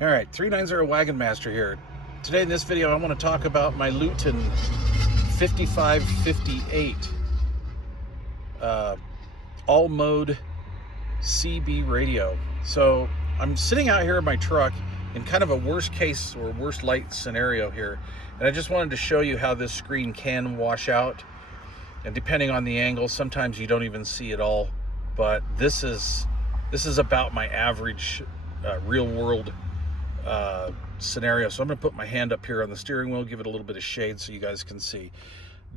All right, 390 Wagon Master here. Today in this video, I want to talk about my LUITON 5558 all mode CB radio. So I'm sitting out here in my truck in kind of a worst case or worst light scenario here, and I just wanted to show you how this screen can wash out, and depending on the angle, sometimes you don't even see it all. But this is about my average real world scenario. So I'm going to put my hand up here on the steering wheel, give it a little bit of shade so you guys can see.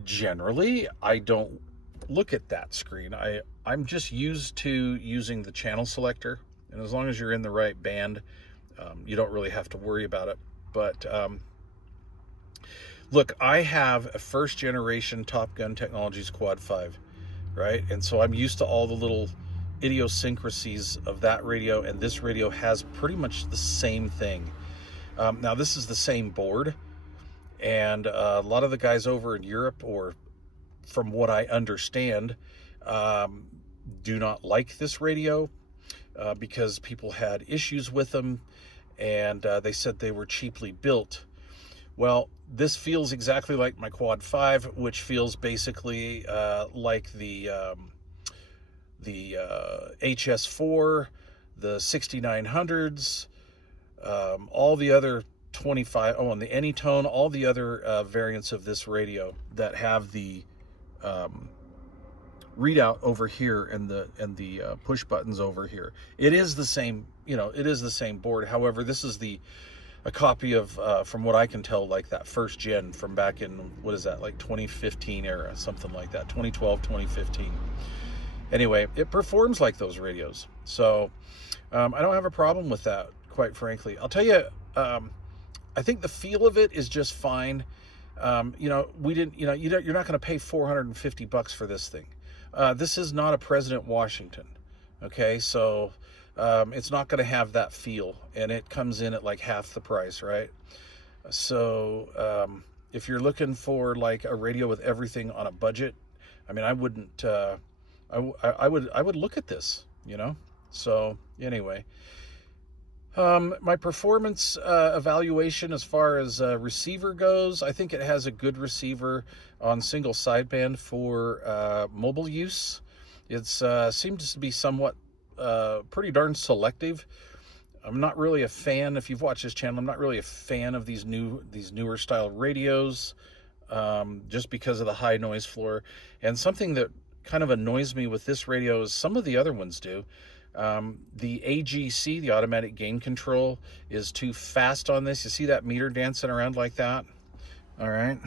Generally, I don't look at that screen. I'm just used to using the channel selector, and as long as you're in the right band, you don't really have to worry about it. But look, I have a first generation Top Gun Technologies Quad 5, right? And so I'm used to all the little idiosyncrasies of that radio, and this radio has pretty much the same thing. Now this is the same board, and a lot of the guys over in Europe, or from what I understand, do not like this radio because people had issues with them, and they said they were cheaply built. Well, this feels exactly like my Quad 5, which feels basically like the HS4, the 6900s, all the other 25, and the Anytone, all the other variants of this radio that have the readout over here and the push buttons over here. It is the same, it is the same board. However, this is a copy of, from what I can tell, like that first gen from back in, what is that, like 2015 era, something like that, 2012, 2015. Anyway, it performs like those radios. So I don't have a problem with that, quite frankly. I'll tell you, I think the feel of it is just fine. You're not going to pay $450 for this thing. This is not a President Washington. Okay. So, it's not going to have that feel, and it comes in at like half the price, right? So, if you're looking for like a radio with everything on a budget, I mean, I wouldn't, I would look at this, So anyway, my performance evaluation as far as receiver goes, I think it has a good receiver on single sideband for mobile use. It's seems to be somewhat pretty darn selective. I'm not really a fan, if you've watched this channel, I'm not really a fan of these newer style radios, just because of the high noise floor. And something that kind of annoys me with this radio is some of the other ones do. The AGC, the automatic gain control, is too fast on this. You see that meter dancing around like that? All right.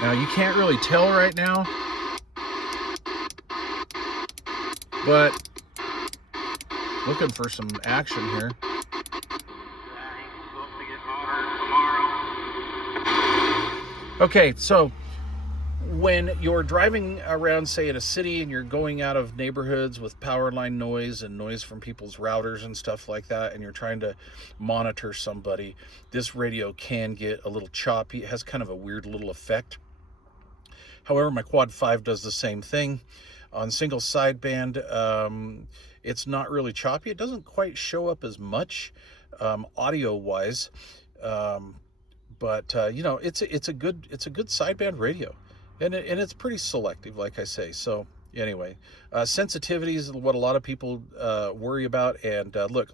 Now you can't really tell right now, but looking for some action here. Okay, so when you're driving around, say, in a city, and you're going out of neighborhoods with power line noise and noise from people's routers and stuff like that, and you're trying to monitor somebody, this radio can get a little choppy. It has kind of a weird little effect. However, my Quad 5 does the same thing. On single sideband, it's not really choppy. It doesn't quite show up as much audio-wise, but it's a good sideband radio. And it's pretty selective, like I say. So anyway, sensitivity is what a lot of people worry about. And look,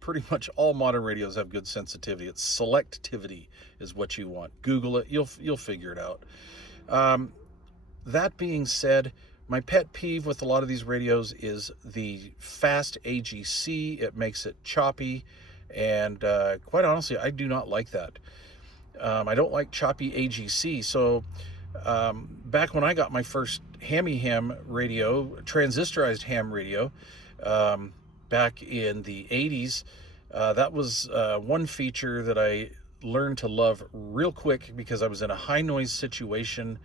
pretty much all modern radios have good sensitivity. It's selectivity is what you want. Google it, you'll figure it out. That being said, my pet peeve with a lot of these radios is the fast AGC. It makes it choppy, and quite honestly, I do not like that. I don't like choppy AGC. So back when I got my first ham radio, transistorized ham radio, back in the 80s, that was one feature that I learned to love real quick, because I was in a high noise situation,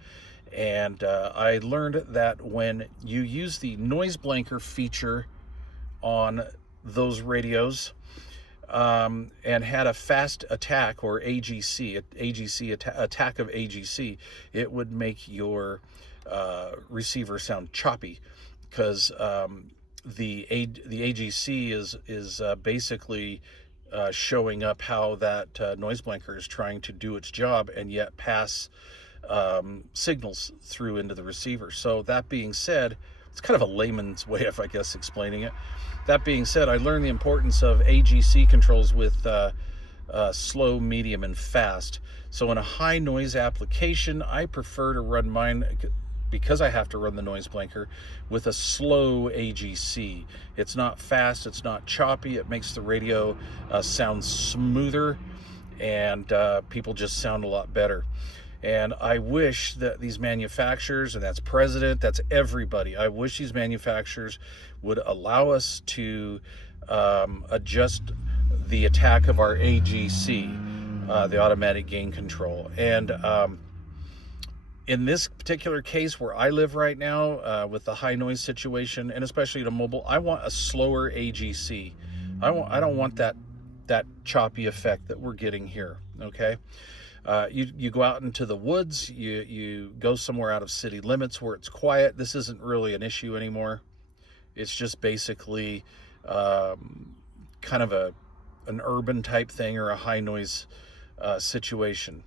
and I learned that when you use the noise blanker feature on those radios, and had a fast attack, or AGC attack of AGC, it would make your receiver sound choppy, because the AGC is basically showing up how that noise blanker is trying to do its job and yet pass signals through into the receiver. So that being said, it's kind of a layman's way of, I guess, explaining it. That being said, I learned the importance of AGC controls with slow, medium, and fast. So in a high noise application, I prefer to run mine, because I have to run the noise blanker, with a slow AGC. It's not fast, it's not choppy, it makes the radio sound smoother, and people just sound a lot better. And I wish that these manufacturers, and that's President, that's everybody, I wish these manufacturers would allow us to adjust the attack of our AGC, the automatic gain control. And in this particular case where I live right now, with the high noise situation, and especially in a mobile, I want a slower AGC. I don't want that choppy effect that we're getting here, okay? You go out into the woods, you go somewhere out of city limits where it's quiet. This isn't really an issue anymore. It's just basically kind of an urban type thing or a high noise situation.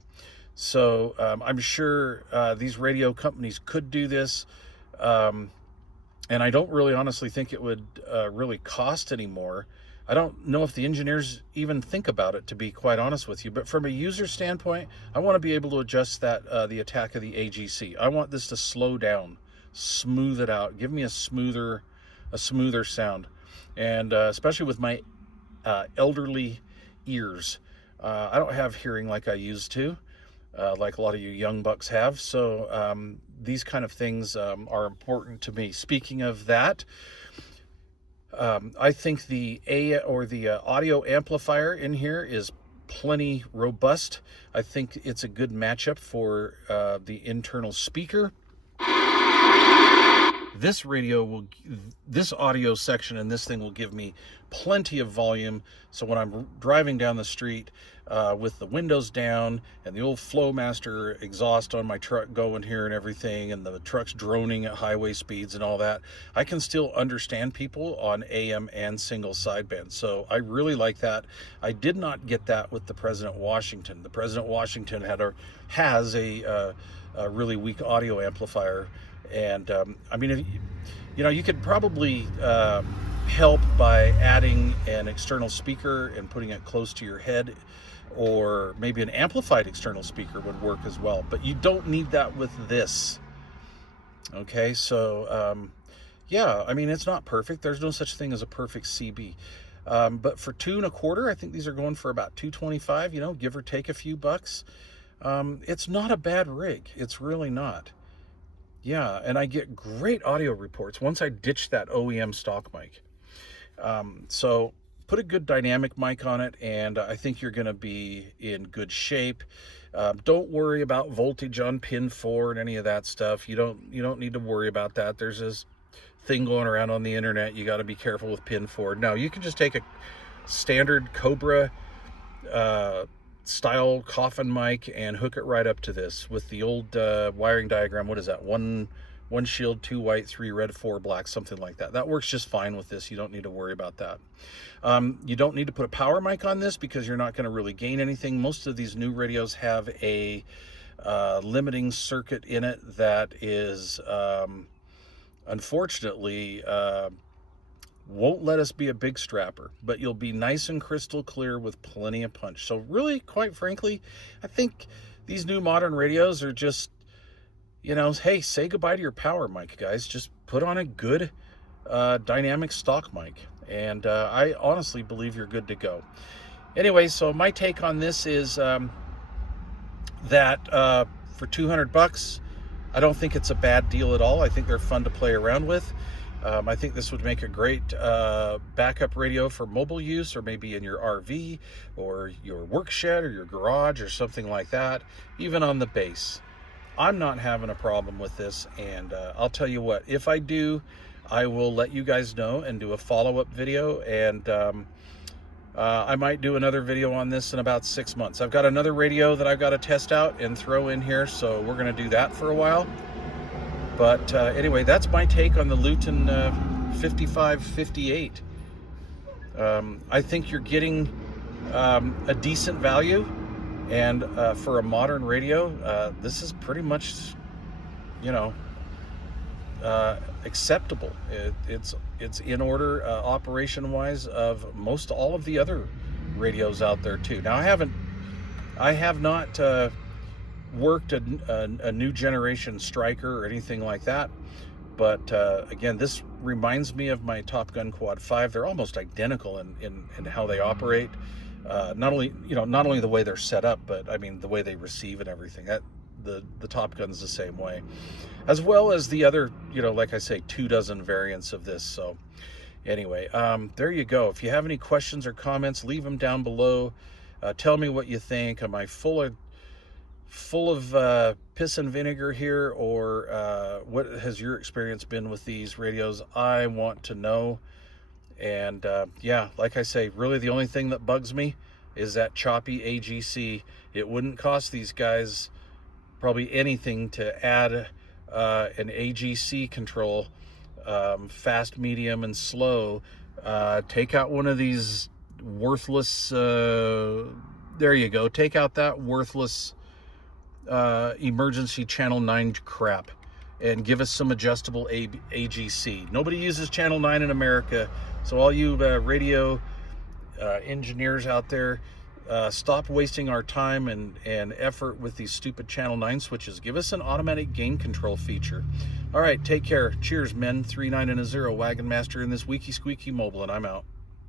So I'm sure these radio companies could do this, and I don't really honestly think it would really cost anymore. I don't know if the engineers even think about it, to be quite honest with you. But from a user standpoint, I want to be able to adjust that the attack of the AGC. I want this to slow down, smooth it out, give me a smoother sound, and especially with my elderly ears, I don't have hearing like I used to, like a lot of you young bucks have. So these kind of things are important to me. Speaking of that, I think the audio amplifier in here is plenty robust. I think it's a good matchup for the internal speaker. This audio section in this thing will give me plenty of volume. So when I'm driving down the street with the windows down and the old Flowmaster exhaust on my truck going here and everything, and the truck's droning at highway speeds and all that, I can still understand people on AM and single sideband. So I really like that. I did not get that with the President Washington. The President Washington has a really weak audio amplifier. And I mean, you could probably help by adding an external speaker and putting it close to your head, or maybe an amplified external speaker would work as well. But you don't need that with this. Okay, so yeah, I mean, it's not perfect. There's no such thing as a perfect CB. But for $2.25, I think these are going for about $225. Give or take a few bucks. It's not a bad rig. It's really not. Yeah, and I get great audio reports once I ditch that OEM stock mic. So put a good dynamic mic on it, and I think you're going to be in good shape. Don't worry about voltage on pin 4 and any of that stuff. You don't need to worry about that. There's this thing going around on the internet. You got to be careful with pin 4. No, you can just take a standard Cobra style coffin mic and hook it right up to this with the old wiring diagram. What is that? One shield, 2 white, 3 red, 4 black, something like that. That works just fine with this. You don't need to worry about that. You don't need to put a power mic on this because you're not going to really gain anything. Most of these new radios have a limiting circuit in it that is unfortunately won't let us be a big strapper, but you'll be nice and crystal clear with plenty of punch. So really, quite frankly, I think these new modern radios are just, hey, say goodbye to your power mic, guys. Just put on a good dynamic stock mic, and I honestly believe you're good to go. Anyway, so my take on this is that for $200, I don't think it's a bad deal at all. I think they're fun to play around with. I think this would make a great backup radio for mobile use, or maybe in your RV or your work shed or your garage or something like that, even on the base. I'm not having a problem with this, and I'll tell you what, if I do, I will let you guys know and do a follow-up video, and I might do another video on this in about 6 months. I've got another radio that I've got to test out and throw in here, so we're going to do that for a while. But anyway, that's my take on the LUITON LT-5558. I think you're getting a decent value, and for a modern radio, this is pretty much, you know, acceptable. It's in order operation wise of most all of the other radios out there too. Now I have not worked a new generation Striker or anything like that, but again, this reminds me of my Top Gun Quad 5. They're almost identical in how they operate. Not only the way they're set up, but I mean the way they receive and everything. The Top Gun's the same way, as well as the other, like I say, 24 variants of this. So anyway, there you go. If you have any questions or comments, leave them down below. Tell me what you think. Am I full of piss and vinegar here, or what has your experience been with these radios? I want to know. And yeah, like I say, really the only thing that bugs me is that choppy AGC. It wouldn't cost these guys probably anything to add an AGC control, fast, medium, and slow. Take out one of these worthless, there you go, take out that worthless emergency channel 9 crap and give us some adjustable AGC. Nobody uses channel 9 in America, so all you radio engineers out there, stop wasting our time and effort with these stupid channel 9 switches. Give us an automatic gain control feature. All right, take care. Cheers, men. 3, 9, and a 0. Wagon Master in this Weeky Squeaky Mobile, and I'm out.